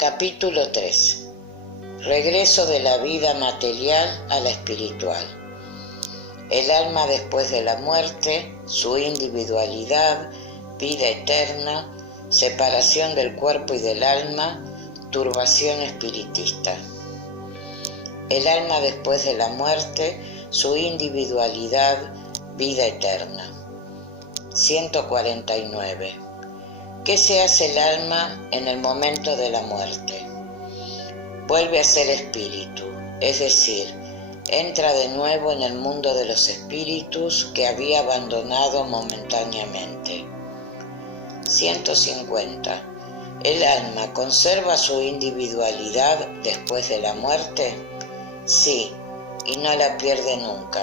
Capítulo 3. Regreso de la vida material a la espiritual. El alma después de la muerte, su individualidad, vida eterna, separación del cuerpo y del alma, turbación espiritista. El alma después de la muerte, su individualidad, vida eterna. 149. ¿Qué se hace el alma en el momento de la muerte? Vuelve a ser espíritu, es decir, entra de nuevo en el mundo de los espíritus que había abandonado momentáneamente. 150. ¿El alma conserva su individualidad después de la muerte? Sí, y no la pierde nunca.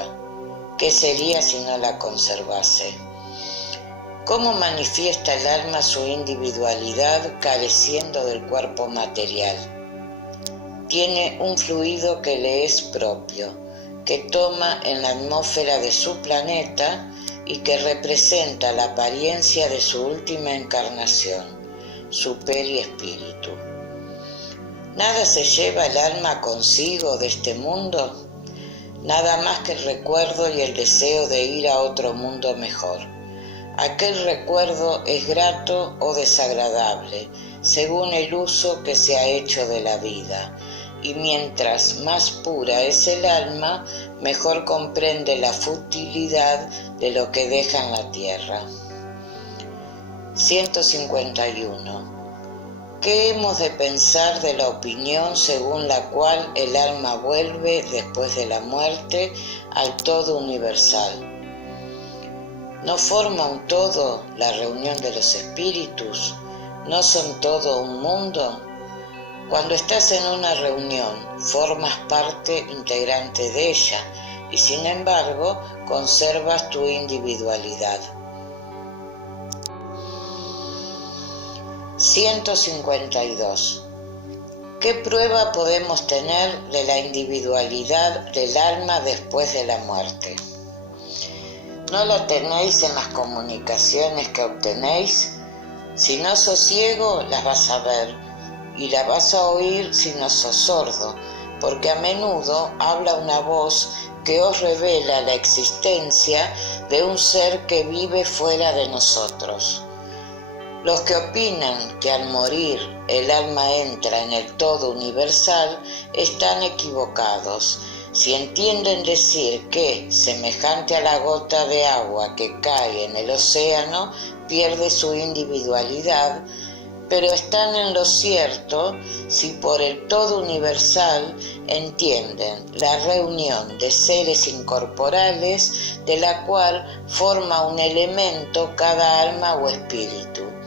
¿Qué sería si no la conservase? ¿Cómo manifiesta el alma su individualidad careciendo del cuerpo material? Tiene un fluido que le es propio, que toma en la atmósfera de su planeta y que representa la apariencia de su última encarnación, su periespíritu. ¿Nada se lleva el alma consigo de este mundo? Nada más que el recuerdo y el deseo de ir a otro mundo mejor. Aquel recuerdo es grato o desagradable, según el uso que se ha hecho de la vida, y mientras más pura es el alma, mejor comprende la futilidad de lo que deja en la tierra. 151. ¿Qué hemos de pensar de la opinión según la cual el alma vuelve después de la muerte al todo universal? ¿No forma un todo la reunión de los espíritus? ¿No son todo un mundo? Cuando estás en una reunión, formas parte integrante de ella y sin embargo conservas tu individualidad. 152. ¿Qué prueba podemos tener de la individualidad del alma después de la muerte? ¿No la tenéis en las comunicaciones que obtenéis? Si no sos ciego, las vas a ver, y la vas a oír si no sos sordo, porque a menudo habla una voz que os revela la existencia de un ser que vive fuera de nosotros. Los que opinan que al morir el alma entra en el todo universal están equivocados. Si entienden decir que, semejante a la gota de agua que cae en el océano, pierde su individualidad, pero están en lo cierto si por el todo universal entienden la reunión de seres incorporales de la cual forma un elemento cada alma o espíritu.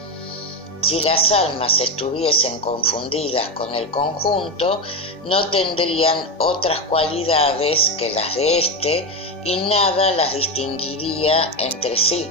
Si las almas estuviesen confundidas con el conjunto, no tendrían otras cualidades que las de éste y nada las distinguiría entre sí.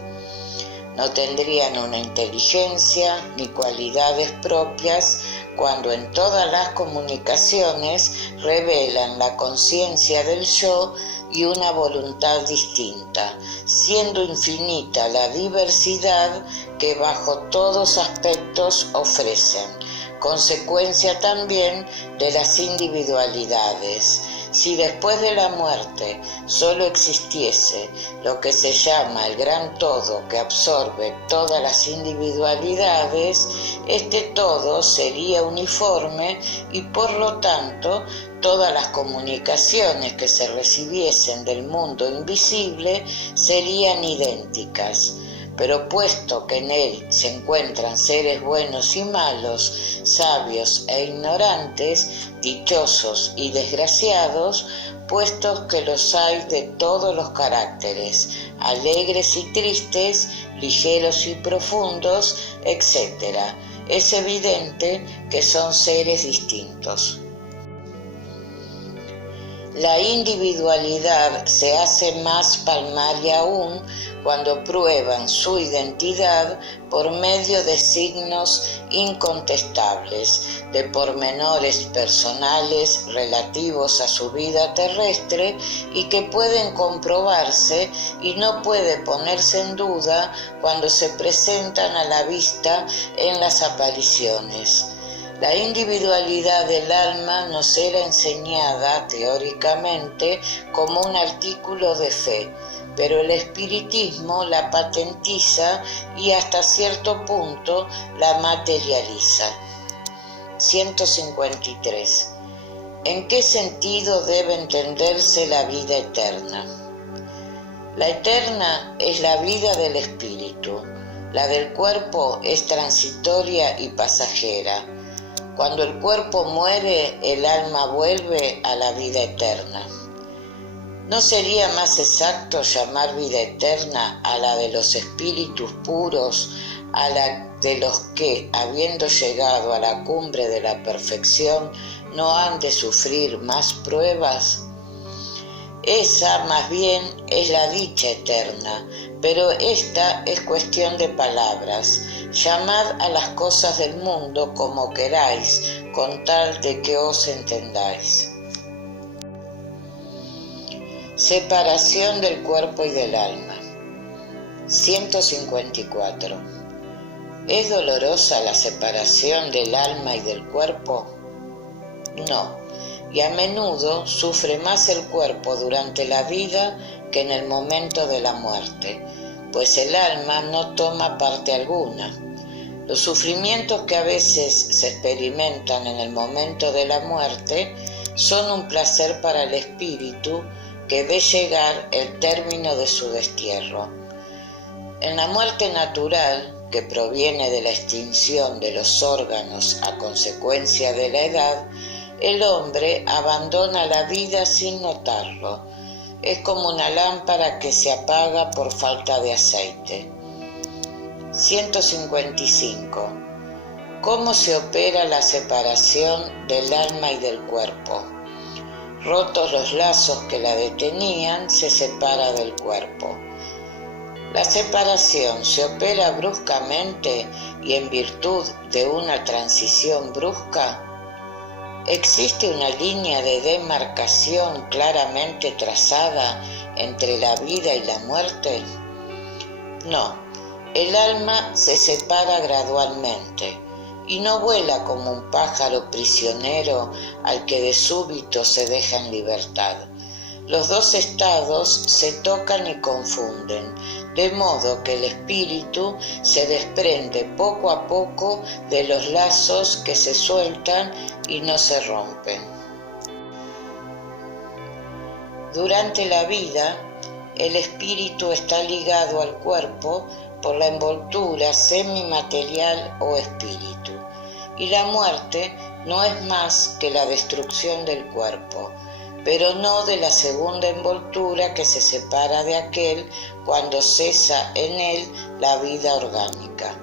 No tendrían una inteligencia ni cualidades propias cuando en todas las comunicaciones revelan la conciencia del yo y una voluntad distinta, siendo infinita la diversidad que bajo todos aspectos ofrecen, consecuencia también de las individualidades. Si después de la muerte solo existiese lo que se llama el gran todo que absorbe todas las individualidades, este todo sería uniforme y por lo tanto todas las comunicaciones que se recibiesen del mundo invisible serían idénticas. Pero puesto que en él se encuentran seres buenos y malos, sabios e ignorantes, dichosos y desgraciados, puesto que los hay de todos los caracteres, alegres y tristes, ligeros y profundos, etc., es evidente que son seres distintos. La individualidad se hace más palmaria aún cuando prueban su identidad por medio de signos incontestables, de pormenores personales relativos a su vida terrestre y que pueden comprobarse y no puede ponerse en duda cuando se presentan a la vista en las apariciones. La individualidad del alma nos era enseñada teóricamente como un artículo de fe, pero el espiritismo la patentiza y hasta cierto punto la materializa. 153. ¿En qué sentido debe entenderse la vida eterna? La eterna es la vida del espíritu, la del cuerpo es transitoria y pasajera. Cuando el cuerpo muere, el alma vuelve a la vida eterna. ¿No sería más exacto llamar vida eterna a la de los espíritus puros, a la de los que, habiendo llegado a la cumbre de la perfección, no han de sufrir más pruebas? Esa, más bien, es la dicha eterna, pero esta es cuestión de palabras. Llamad a las cosas del mundo como queráis, con tal de que os entendáis. Separación del cuerpo y del alma. 154. ¿Es dolorosa la separación del alma y del cuerpo? No, y a menudo sufre más el cuerpo durante la vida que en el momento de la muerte, pues el alma no toma parte alguna. Los sufrimientos que a veces se experimentan en el momento de la muerte son un placer para el espíritu que ve llegar el término de su destierro. En la muerte natural, que proviene de la extinción de los órganos a consecuencia de la edad, el hombre abandona la vida sin notarlo. Es como una lámpara que se apaga por falta de aceite. 155. ¿Cómo se opera la separación del alma y del cuerpo? Rotos los lazos que la detenían, se separa del cuerpo. La separación se opera bruscamente y en virtud de una transición brusca. ¿Existe una línea de demarcación claramente trazada entre la vida y la muerte? No, el alma se separa gradualmente y no vuela como un pájaro prisionero al que de súbito se deja en libertad. Los dos estados se tocan y confunden, de modo que el espíritu se desprende poco a poco de los lazos que se sueltan y no se rompen. Durante la vida, el espíritu está ligado al cuerpo por la envoltura semimaterial o espíritu, y la muerte no es más que la destrucción del cuerpo, pero no de la segunda envoltura que se separa de aquel cuando cesa en él la vida orgánica.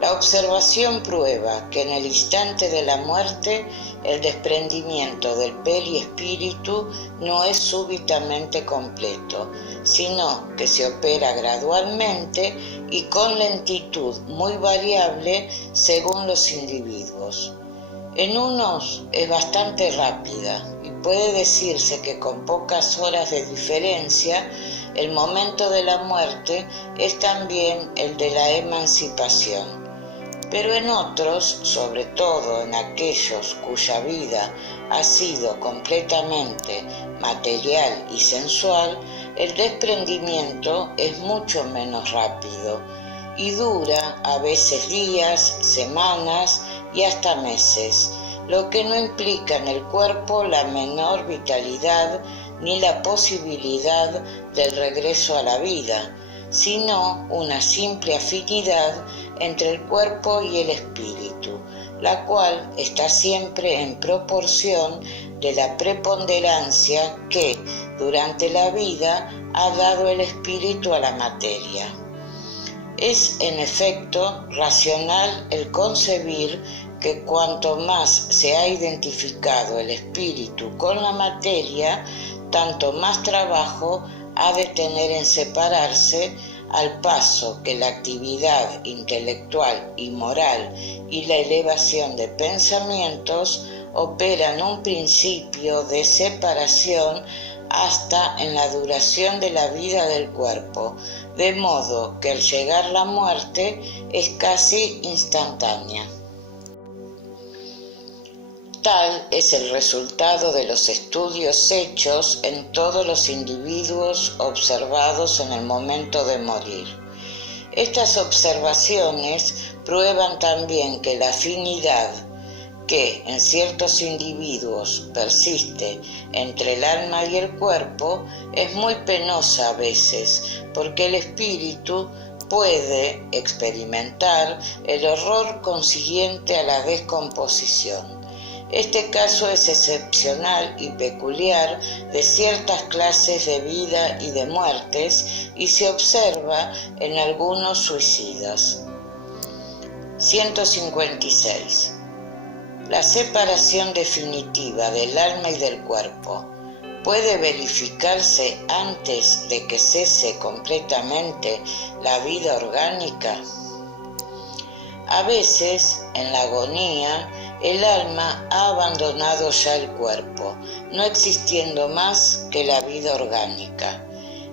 La observación prueba que en el instante de la muerte el desprendimiento del periespíritu no es súbitamente completo, sino que se opera gradualmente y con lentitud muy variable según los individuos. En unos es bastante rápida y puede decirse que con pocas horas de diferencia el momento de la muerte es también el de la emancipación. Pero en otros, sobre todo en aquellos cuya vida ha sido completamente material y sensual, el desprendimiento es mucho menos rápido y dura a veces días, semanas y hasta meses, lo que no implica en el cuerpo la menor vitalidad ni la posibilidad del regreso a la vida, sino una simple afinidad entre el cuerpo y el espíritu, la cual está siempre en proporción de la preponderancia que, durante la vida, ha dado el espíritu a la materia. Es, en efecto, racional el concebir que cuanto más se ha identificado el espíritu con la materia, tanto más trabajo ha de tener en separarse, al paso que la actividad intelectual y moral y la elevación de pensamientos operan un principio de separación hasta en la duración de la vida del cuerpo, de modo que al llegar la muerte es casi instantánea. tal es el resultado de los estudios hechos en todos los individuos observados en el momento de morir. Estas observaciones prueban también que la afinidad que en ciertos individuos persiste entre el alma y el cuerpo es muy penosa a veces, porque el espíritu puede experimentar el horror consiguiente a la descomposición. Este caso es excepcional y peculiar de ciertas clases de vida y de muertes y se observa en algunos suicidas. 156. La separación definitiva del alma y del cuerpo puede verificarse antes de que cese completamente la vida orgánica. A veces, en la agonía, el alma ha abandonado ya el cuerpo, no existiendo más que la vida orgánica.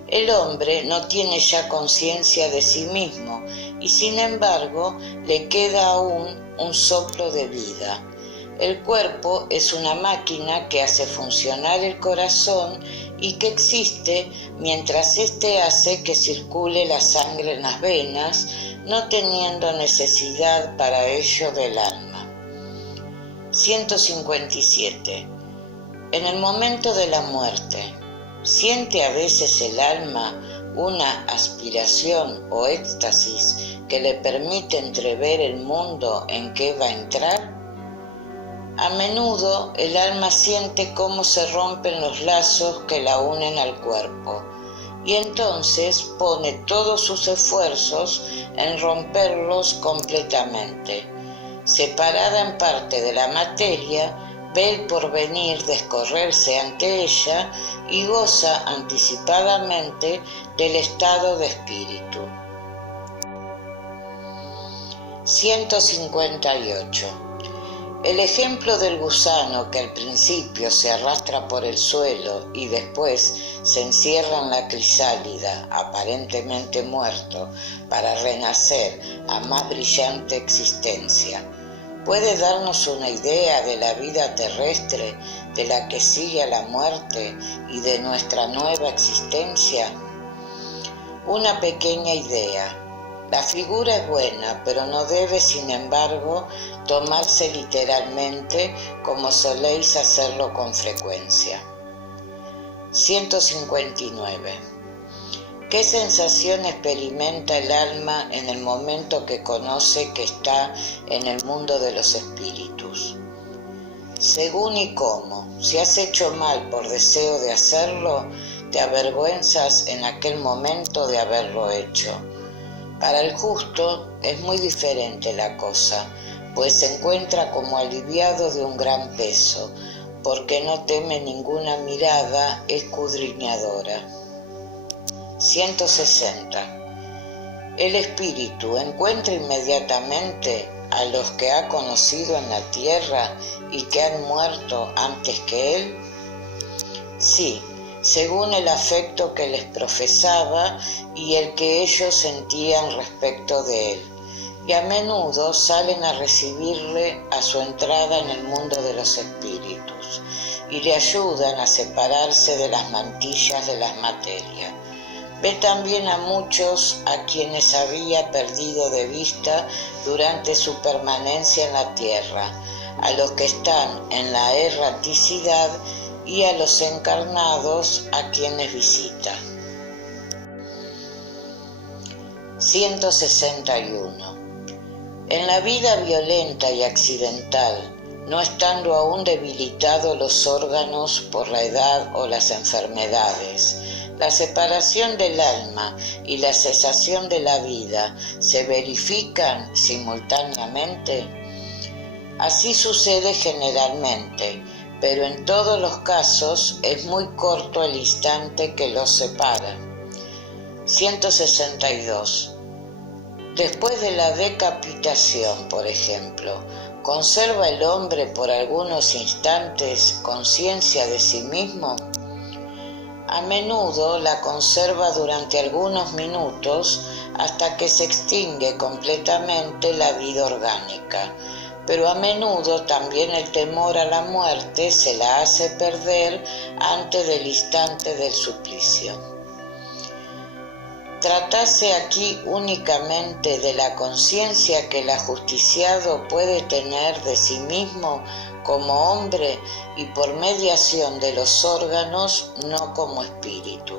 El hombre no tiene ya conciencia de sí mismo y sin embargo le queda aún un soplo de vida. El cuerpo es una máquina que hace funcionar el corazón y que existe mientras éste hace que circule la sangre en las venas, no teniendo necesidad para ello del alma. 157. En el momento de la muerte, ¿siente a veces el alma una aspiración o éxtasis que le permite entrever el mundo en que va a entrar? A menudo el alma siente cómo se rompen los lazos que la unen al cuerpo y entonces pone todos sus esfuerzos en romperlos completamente. Separada en parte de la materia, ve el porvenir descorrerse ante ella y goza anticipadamente del estado de espíritu. 158. El ejemplo del gusano que al principio se arrastra por el suelo y después se encierra en la crisálida, aparentemente muerto, para renacer a más brillante existencia, puede darnos una idea de la vida terrestre, de la que sigue a la muerte y de nuestra nueva existencia. Una pequeña idea. La figura es buena, pero no debe, sin embargo, tomarse literalmente como soléis hacerlo con frecuencia. 159. ¿Qué sensación experimenta el alma en el momento que conoce que está en el mundo de los espíritus? Según y cómo, si has hecho mal por deseo de hacerlo, te avergüenzas en aquel momento de haberlo hecho. Para el justo es muy diferente la cosa, pues se encuentra como aliviado de un gran peso, porque no teme ninguna mirada escudriñadora. 160. El espíritu encuentra inmediatamente a los que ha conocido en la tierra y que han muerto antes que él. Sí, según el afecto que les profesaba y el que ellos sentían respecto de él, y a menudo salen a recibirle a su entrada en el mundo de los espíritus, y le ayudan a separarse de las mantillas de las materias. Ve también a muchos a quienes había perdido de vista durante su permanencia en la tierra, a los que están en la erraticidad y a los encarnados a quienes visita. 161. En la vida violenta y accidental, no estando aún debilitados los órganos por la edad o las enfermedades, la separación del alma y la cesación de la vida se verifican simultáneamente. Así sucede generalmente, pero en todos los casos es muy corto el instante que los separa. 162. Después de la decapitación, por ejemplo, ¿conserva el hombre por algunos instantes conciencia de sí mismo? A menudo la conserva durante algunos minutos hasta que se extingue completamente la vida orgánica, pero a menudo también el temor a la muerte se la hace perder antes del instante del suplicio. Tratase aquí únicamente de la conciencia que el ajusticiado puede tener de sí mismo como hombre y por mediación de los órganos, no como espíritu.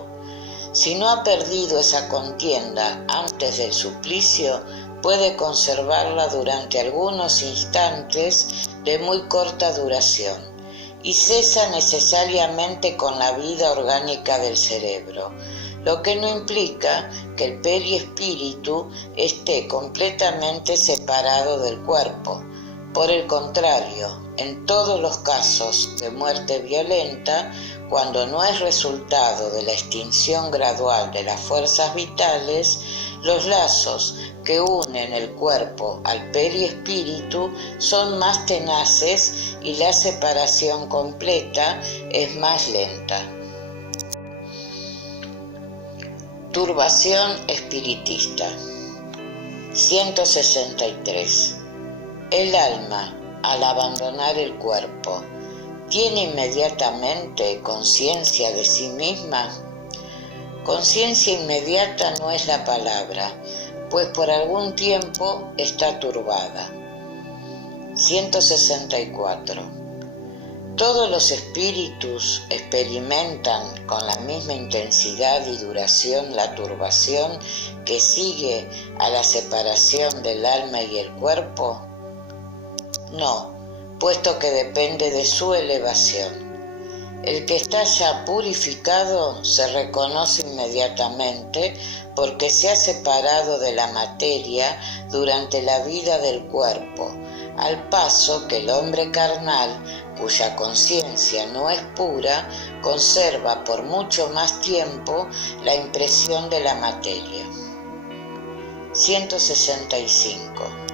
Si no ha perdido esa contienda antes del suplicio, puede conservarla durante algunos instantes de muy corta duración y cesa necesariamente con la vida orgánica del cerebro, lo que no implica que el periespíritu esté completamente separado del cuerpo. Por el contrario, en todos los casos de muerte violenta, cuando no es resultado de la extinción gradual de las fuerzas vitales, los lazos que unen el cuerpo al periespíritu son más tenaces y la separación completa es más lenta. Turbación espiritista. 163. El alma, al abandonar el cuerpo, ¿tiene inmediatamente conciencia de sí misma? Conciencia inmediata no es la palabra, pues por algún tiempo está turbada. 164. Todos los espíritus experimentan con la misma intensidad y duración la turbación que sigue a la separación del alma y el cuerpo. No, puesto que depende de su elevación. El que está ya purificado se reconoce inmediatamente porque se ha separado de la materia durante la vida del cuerpo, al paso que el hombre carnal, cuya conciencia no es pura, conserva por mucho más tiempo la impresión de la materia. 165.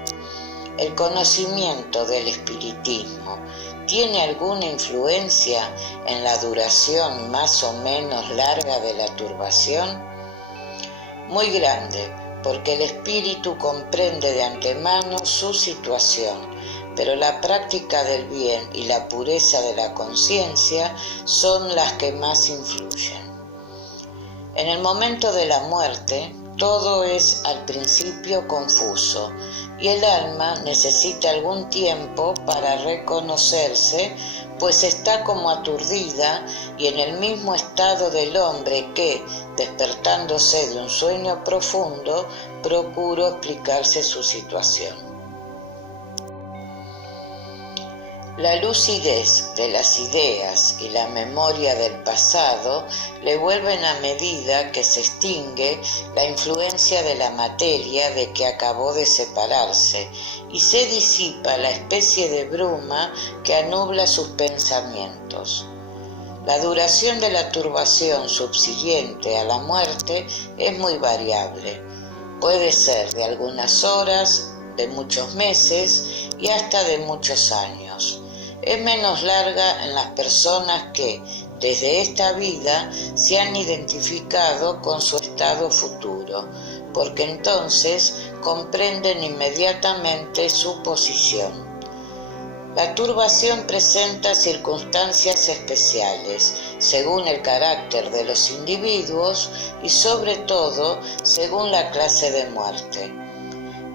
¿El conocimiento del espiritismo tiene alguna influencia en la duración más o menos larga de la turbación? Muy grande, porque el espíritu comprende de antemano su situación, pero la práctica del bien y la pureza de la conciencia son las que más influyen. En el momento de la muerte, todo es al principio confuso y el alma necesita algún tiempo para reconocerse, pues está como aturdida y en el mismo estado del hombre que, despertándose de un sueño profundo, procura explicarse su situación. La lucidez de las ideas y la memoria del pasado le vuelven a medida que se extingue la influencia de la materia de que acabó de separarse y se disipa la especie de bruma que anubla sus pensamientos. La duración de la turbación subsiguiente a la muerte es muy variable. Puede ser de algunas horas, de muchos meses y hasta de muchos años. Es menos larga en las personas que, desde esta vida, se han identificado con su estado futuro, porque entonces comprenden inmediatamente su posición. La turbación presenta circunstancias especiales, según el carácter de los individuos y sobre todo según la clase de muerte.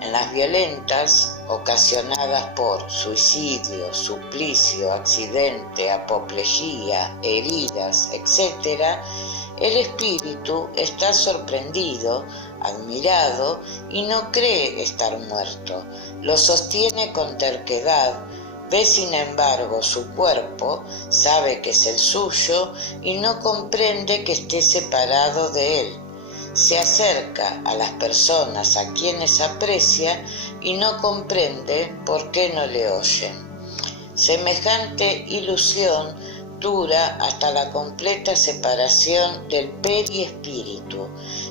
En las violentas, ocasionadas por suicidio, suplicio, accidente, apoplejía, heridas, etc., el espíritu está sorprendido, admirado y no cree estar muerto. Lo sostiene con terquedad, ve sin embargo su cuerpo, sabe que es el suyo y no comprende que esté separado de él. Se acerca a las personas a quienes aprecia y no comprende por qué no le oyen. Semejante ilusión dura hasta la completa separación del periespíritu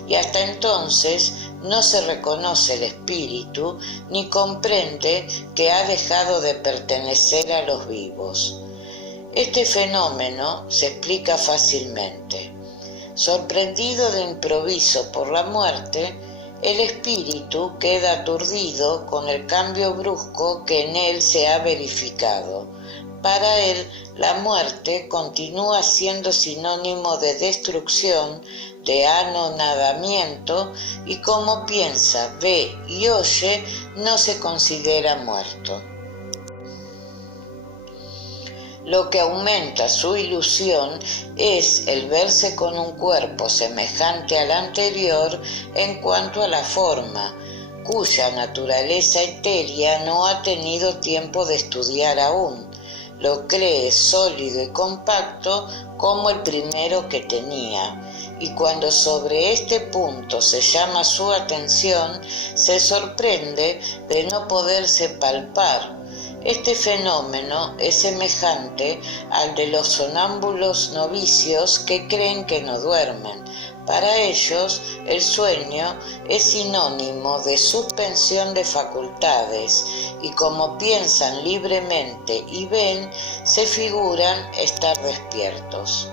y hasta entonces no se reconoce el espíritu ni comprende que ha dejado de pertenecer a los vivos. Este fenómeno se explica fácilmente. Sorprendido de improviso por la muerte, el espíritu queda aturdido con el cambio brusco que en él se ha verificado. Para él, la muerte continúa siendo sinónimo de destrucción, de anonadamiento, y como piensa, ve y oye, no se considera muerto. Lo que aumenta su ilusión es el verse con un cuerpo semejante al anterior en cuanto a la forma, cuya naturaleza etérea no ha tenido tiempo de estudiar aún. Lo cree sólido y compacto como el primero que tenía, y cuando sobre este punto se llama su atención, se sorprende de no poderse palpar. Este fenómeno es semejante al de los sonámbulos novicios que creen que no duermen. Para ellos, el sueño es sinónimo de suspensión de facultades, y como piensan libremente y ven, se figuran estar despiertos.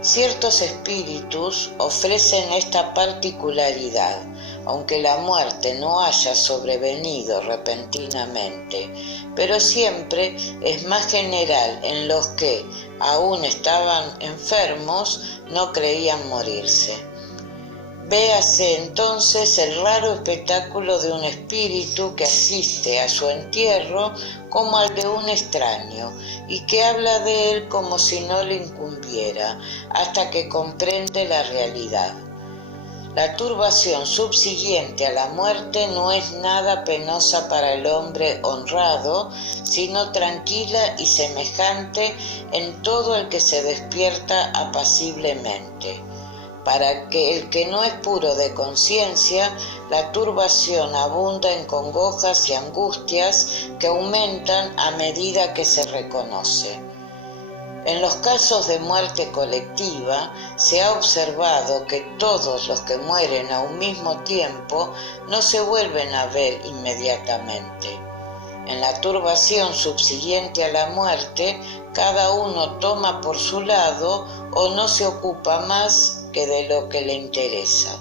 Ciertos espíritus ofrecen esta particularidad, aunque la muerte no haya sobrevenido repentinamente, pero siempre es más general en los que, aún estaban enfermos, no creían morirse. Véase entonces el raro espectáculo de un espíritu que asiste a su entierro como al de un extraño y que habla de él como si no le incumbiera, hasta que comprende la realidad. La turbación subsiguiente a la muerte no es nada penosa para el hombre honrado, sino tranquila y semejante en todo el que se despierta apaciblemente. Para el que no es puro de conciencia, la turbación abunda en congojas y angustias que aumentan a medida que se reconoce. En los casos de muerte colectiva, se ha observado que todos los que mueren a un mismo tiempo no se vuelven a ver inmediatamente. En la turbación subsiguiente a la muerte, cada uno toma por su lado o no se ocupa más que de lo que le interesa.